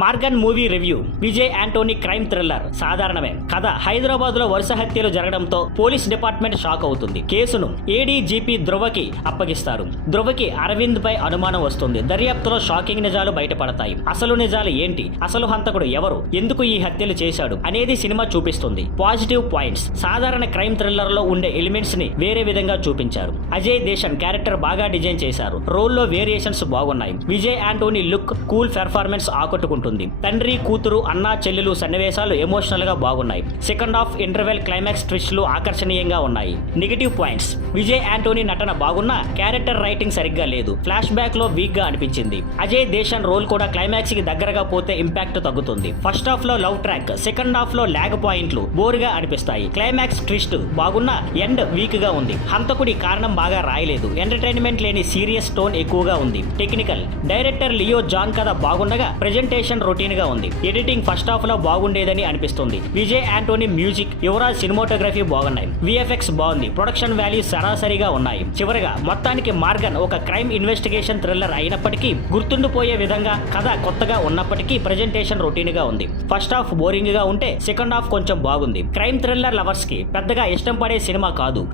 Morgan movie review. Vijay Antony crime thriller. సాధారణమే కథ. హైదరాబాద్ లో వరుస హత్యలు జరగడంతో పోలీస్ డిపార్ట్మెంట్ షాక్ అవుతుంది. కేసును ఏడీజీపీ ధ్రువకి అప్పగిస్తారు. ధ్రువకి అరవింద్ పై అనుమానం వస్తుంది. దర్యాప్తులో షాకింగ్ నిజాలు బయటపడతాయి. అసలు నిజాలు ఏంటి, అసలు హంతకుడు ఎవరు, ఎందుకు ఈ హత్యలు చేశాడు అనేది సినిమా చూపిస్తుంది. Positive points. సాధారణ క్రైమ్ థ్రిల్లర్ లో ఉండే ఎలిమెంట్స్ ని వేరే విధంగా చూపించారు. అజయ్ దేశన్ క్యారెక్టర్ బాగా డిజైన్ చేశారు. రోల్లో వేరియేషన్స్ బాగున్నాయి. Vijay Anthony look, cool performance ఆకట్టుకుంటుంది. తండ్రి కూతురు, అన్నా చెల్లెలు సన్నివేశాలు ఎమోషనల్ గా బాగున్నాయి. సెకండ్ హాఫ్ ఇంటర్వెల్ క్లైమాక్స్ ట్విస్టులు ఆకర్షణీయంగా ఉన్నాయి. Negative points. విజయ్ యాంటోనీ నటన బాగున్నా క్యారెక్టర్ రైటింగ్ సరిగ్గా లేదు. ఫ్లాష్ బ్యాక్ లో వీక్ గా అనిపించింది. అజయ్ దేశన్ రోల్ కూడా క్లైమాక్స్ కి దగ్గరగా పోతే ఇంపాక్ట్ తగ్గుతుంది. ఫస్ట్ హాఫ్ లో లవ్ ట్రాక్, సెకండ్ హాఫ్ లో లాగ్ పాయింట్లు బోరుగా అనిపిస్తాయి. క్లైమాక్స్ ట్విస్ట్ బాగున్నా ఎండ్ వీక్ గా ఉంది. హంతకుడి కారణం బాగా రాయలేదు. ఎంటర్టైన్మెంట్ లేని సీరియస్ టోన్ ఎక్కువగా ఉంది. టెక్నికల్. డైరెక్టర్ లియో జాన్ కథ బాగుండగా ప్రెజెంటేషన్ రొటీన్ గా ఉంది. ఎడిటింగ్ ఫస్ట్ హాఫ్ లో బాగుండేదని అనిపిస్తుంది. Vijay Anthony music, Yuvraj cinematography బాగున్నాయి. విఎఫ్ఎక్స్ బాగుంది. ప్రొడక్షన్ వాల్యూ సరాసరిగా ఉన్నాయి. చివరగా మొత్తానికి మార్గన్ ఒక క్రైమ్ ఇన్వెస్టిగేషన్ థ్రిల్లర్ అయినప్పటికీ, గుర్తుండిపోయే విధంగా కథ కొత్తగా ఉన్నప్పటికీ ప్రెజెంటేషన్ రొటీన్ గా ఉంది. ఫస్ట్ హాఫ్ బోరింగ్ గా ఉంటే సెకండ్ హాఫ్ కొంచెం బాగుంది. క్రైమ్ థ్రిల్లర్ లవర్స్ కి పెద్దగా ఇష్టం పడే సినిమా కాదు.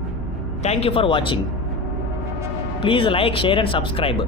Thank you for watching. Please like, share and subscribe.